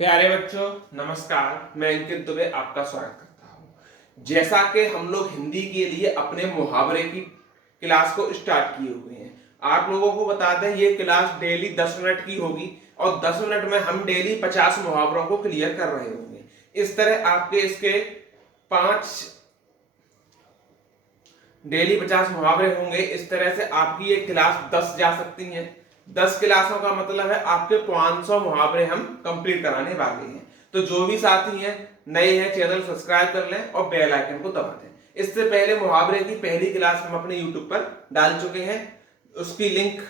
प्यारे बच्चों नमस्कार। मैं अंकित दुबे आपका स्वागत करता हूँ। जैसा कि हम लोग हिंदी के लिए अपने मुहावरे की क्लास को स्टार्ट किए हुए हैं, आप लोगों को बता दें ये क्लास डेली 10 मिनट की होगी और 10 मिनट में हम डेली 50 मुहावरों को क्लियर कर रहे होंगे। इस तरह आपके इसके 5 डेली 50 मुहावरे होंगे। इस तरह से आपकी ये क्लास 10 जा सकती है। 10 क्लासों का मतलब है आपके 500 मुहावरे हम कंप्लीट कराने वाले हैं। तो जो भी साथी हैं नए हैं चैनल सब्सक्राइब कर लें और बेल आइकन को दबा दें। इससे पहले मुहावरे की पहली क्लास हम अपने यूट्यूब पर डाल चुके हैं, उसकी लिंक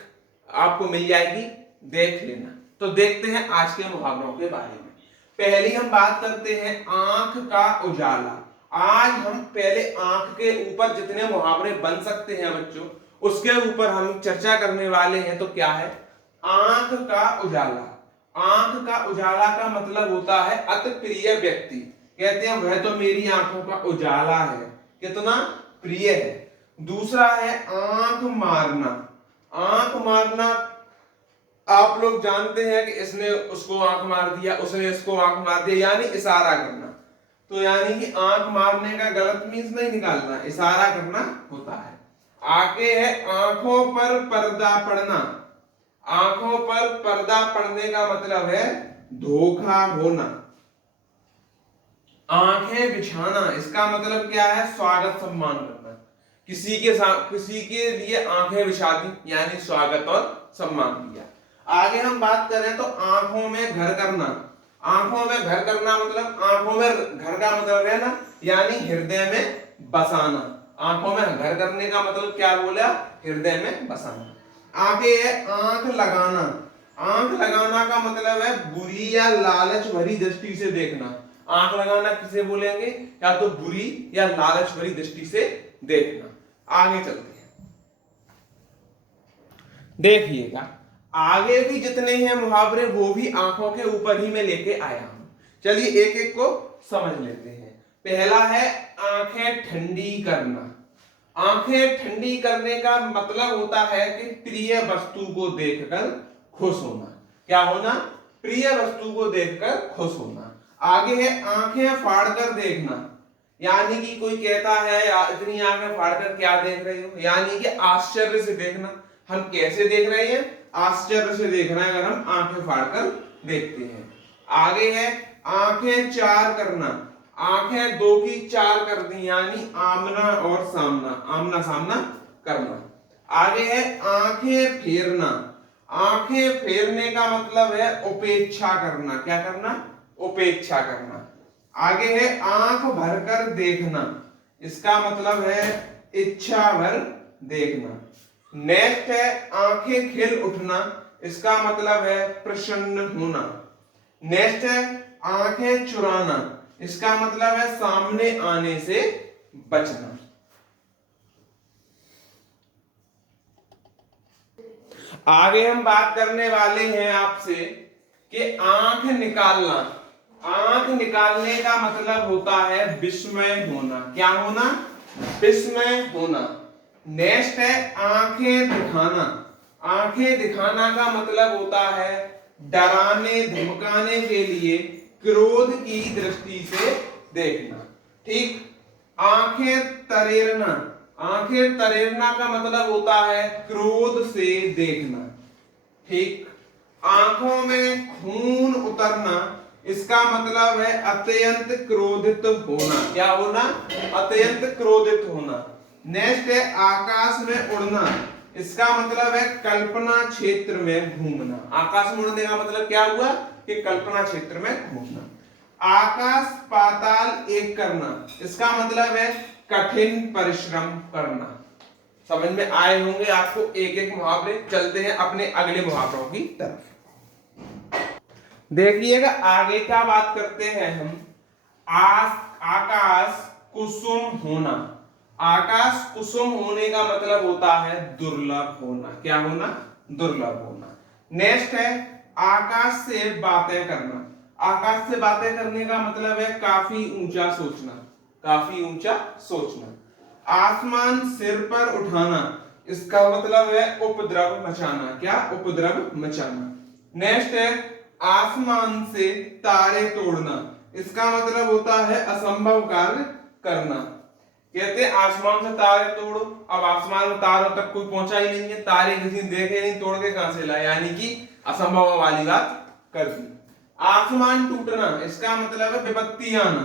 आपको मिल जाएगी, देख लेना। तो देखते हैं आज के मुहावरों के बारे में। पहली हम बात करते हैं आंख का उजाला। आज हम पहले आंख के ऊपर जितने मुहावरे बन सकते हैं बच्चों, उसके ऊपर हम चर्चा करने वाले हैं। तो क्या है आंख का उजाला? आंख का उजाला का मतलब होता है अति प्रिय व्यक्ति। कहते हैं वह तो मेरी आंखों का उजाला है, कितना प्रिय है। दूसरा है आंख मारना। आंख मारना आप लोग जानते हैं कि इसने उसको आंख मार दिया, उसने इसको आंख मार दिया, यानी इशारा करना। तो यानी कि आंख मारने का गलत मीन्स नहीं निकालना, इशारा करना होता है। आगे है आंखों पर पर्दा पड़ना। आंखों पर पर्दा पड़ने का मतलब है धोखा होना। आंखें बिछाना, इसका मतलब क्या है स्वागत सम्मान करना। किसी के लिए आंखें बिछा दी यानी स्वागत और सम्मान दिया। आगे हम बात करें तो आंखों में घर करना। आंखों में घर करना मतलब आंखों में घर का मतलब है ना, यानी हृदय में बसाना। आंखों में घर करने का मतलब क्या बोला, हृदय में बसाना। आगे है आंख लगाना। आंख लगाना का मतलब है बुरी या लालच भरी दृष्टि से देखना। आंख लगाना किसे बोलेंगे, या तो बुरी या लालच भरी दृष्टि से देखना। आगे चलते हैं, देखिएगा आगे भी जितने हैं मुहावरे वो भी आंखों के ऊपर ही मैं लेके आया हूं। चलिए एक एक को समझ लेते हैं। पहला है आंखें ठंडी करना। आंखें ठंडी करने का मतलब होता है कि प्रिय वस्तु को देखकर खुश होना। क्या होना, प्रिय वस्तु को देखकर खुश होना। आगे है आंखें फाड़कर देखना। यानी कि कोई कहता है इतनी आंखें फाड़कर क्या देख रहे हो, यानी कि आश्चर्य से देखना। हम कैसे देख रहे हैं, आश्चर्य से देखना है अगर हम आंखें फाड़कर देखते हैं। आगे है आंखें चार करना। आंखें दो की चार कर दी यानी आमना और सामना, आमना सामना करना। आगे है आंखें फेरना। आंखें फेरने का मतलब है उपेक्षा करना। क्या करना, उपेक्षा करना। आगे है आंख भरकर देखना। इसका मतलब है इच्छा भर देखना। नेक्स्ट है आंखें खिल उठना। इसका मतलब है प्रसन्न होना। नेक्स्ट है आंखें चुराना। इसका मतलब है सामने आने से बचना। आगे हम बात करने वाले हैं आपसे कि आंख निकालना। आंख निकालने का मतलब होता है विस्मय होना। क्या होना, विस्मय होना। नेक्स्ट है आंखें दिखाना। आंखें दिखाना का मतलब होता है डराने धमकाने के लिए क्रोध की दृष्टि से देखना। ठीक। आंखें तरेरना। आंखें तरेरना का मतलब होता है क्रोध से देखना। ठीक। आंखों में खून उतरना। इसका मतलब है अत्यंत क्रोधित होना। क्या होना, अत्यंत क्रोधित होना। नेक्स्ट है आकाश में उड़ना। इसका मतलब है कल्पना क्षेत्र में घूमना। आकाश में उड़ने का मतलब क्या हुआ कि कल्पना क्षेत्र में घूमना। आकाश पाताल एक करना। इसका मतलब है कठिन परिश्रम करना। समझ में आए होंगे आपको एक एक मुहावरे। चलते हैं अपने अगले मुहावरों की तरफ। देखिएगा आगे क्या बात करते हैं हम, आकाश कुसुम होना। आकाश कुसुम होने का मतलब होता है दुर्लभ होना। क्या होना, दुर्लभ होना। नेक्स्ट है आकाश से बातें करना। आकाश से बातें करने का मतलब है काफी ऊंचा सोचना। काफी ऊंचा सोचना। आसमान सिर पर उठाना। इसका मतलब है उपद्रव मचाना। क्या, उपद्रव मचाना। नेक्स्ट है आसमान से तारे तोड़ना, इसका मतलब होता है असंभव कार्य करना। कहते हैं आसमान से तारे तोड़ो, अब आसमान में तारों तक कोई पहुंचा ही नहीं है, तारे किसी ने देखे नहीं, तोड़ के कहां से लाए, यानी कि असंभव वाली बात कर दी। आसमान टूटना, इसका मतलब है विपत्ति आना।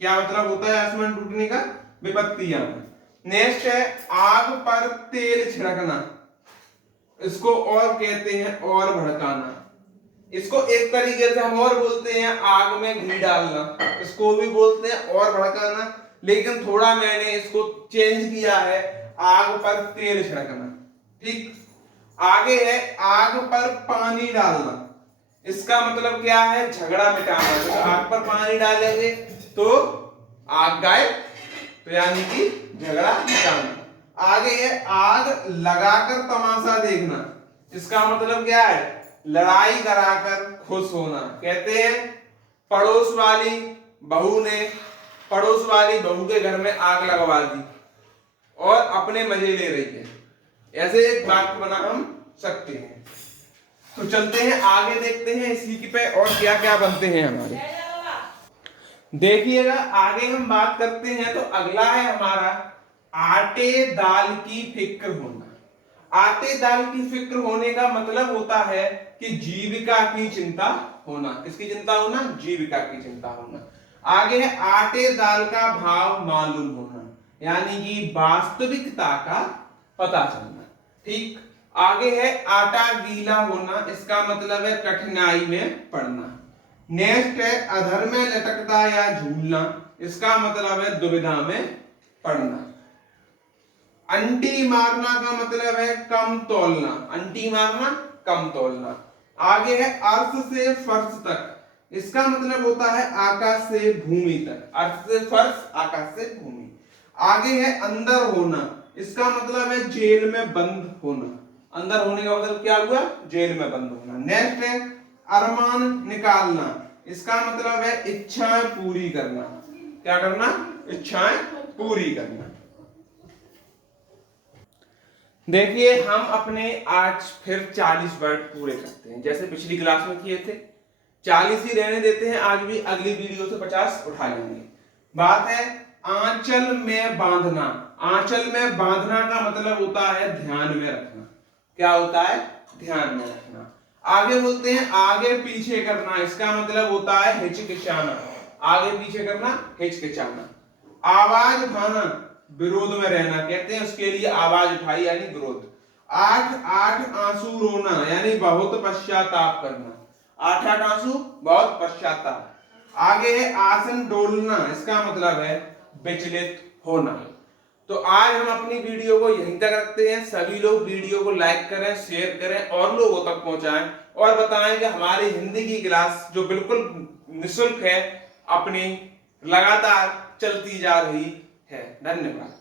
क्या मतलब होता है आसमान टूटने का? विपत्ति आना। नेक्स्ट है आग पर तेल छिड़कना, इसको और कहते हैं और भड़काना। इसको एक तरीके से हम और बोलते हैं आग में घी डालना, इसको भी बोलते हैं और भड़काना, लेकिन थोड़ा मैंने इसको चेंज किया है, आग पर तेल छिड़कना। ठीक, आगे है आग पर पानी डालना, इसका मतलब क्या है? झगड़ा मिटाना। तो आग पर पानी डालेंगे तो आग गायब, तो यानी कि झगड़ा मिटाना। आगे है आग लगाकर तमाशा देखना, इसका मतलब क्या है? लड़ाई कराकर खुश होना। कहते हैं पड़ोस वाली बहू के घर में आग लगवा दी और अपने मजे ले रही है, ऐसे एक बात बना हम सकते हैं। तो चलते हैं आगे, देखते हैं इसी पे और क्या क्या बनते हैं हमारे। देखिएगा आगे हम बात करते हैं तो अगला है हमारा आटे दाल की फिक्र होना। आटे दाल की फिक्र होने का मतलब होता है कि जीविका की चिंता होना। किसकी चिंता होना? जीविका की चिंता होना। आगे है आटे दाल का भाव मालूम होना, यानी कि वास्तविकता का पता चलना। ठीक, आगे है आटा गीला होना, इसका मतलब है कठिनाई में पड़ना। नेक्स्ट है अधर में लटकता या झूलना, इसका मतलब है दुविधा में पड़ना। अंटी मारना का मतलब है कम तौलना, अंटी मारना कम तौलना। आगे है अर्थ से फर्श तक, इसका मतलब होता है आकाश से भूमि तक, अर्थ से फर्श, आकाश से भूमि। आगे है अंदर होना, इसका मतलब है जेल में बंद होना। अंदर होने का मतलब क्या हुआ? जेल में बंद होना। नेक्स्ट है अरमान निकालना, इसका मतलब है इच्छाएं पूरी करना। क्या करना? इच्छाएं पूरी करना। देखिए हम अपने आज फिर 40 वर्ड पूरे करते हैं, जैसे पिछली क्लास में किए थे। 40 ही रहने देते हैं आज भी, अगली वीडियो से 50 उठा लेंगे। बात है आंचल में बांधना। आंचल में बांधना का मतलब होता है ध्यान में रखना। क्या होता है? ध्यान में रखना। आगे बोलते हैं आगे पीछे करना, इसका मतलब होता है हिचकिचाना। आगे पीछे करना, हिचकिचाना। आवाज उठाना, विरोध में रहना, कहते हैं उसके लिए आवाज उठाई यानी विरोध। आठ आंसू रोना, यानी बहुत पश्चाताप करना। आठ आंसू, बहुत पश्चाताप। आगे है आसन डोलना, इसका मतलब है विचलित होना। तो आज हम अपनी वीडियो को यहीं तक रखते हैं। सभी लोग वीडियो को लाइक करें, शेयर करें और लोगों तक पहुंचाएं, और बताएं कि हमारी हिंदी की क्लास जो बिल्कुल निःशुल्क है, अपनी लगातार चलती जा रही है। धन्यवाद।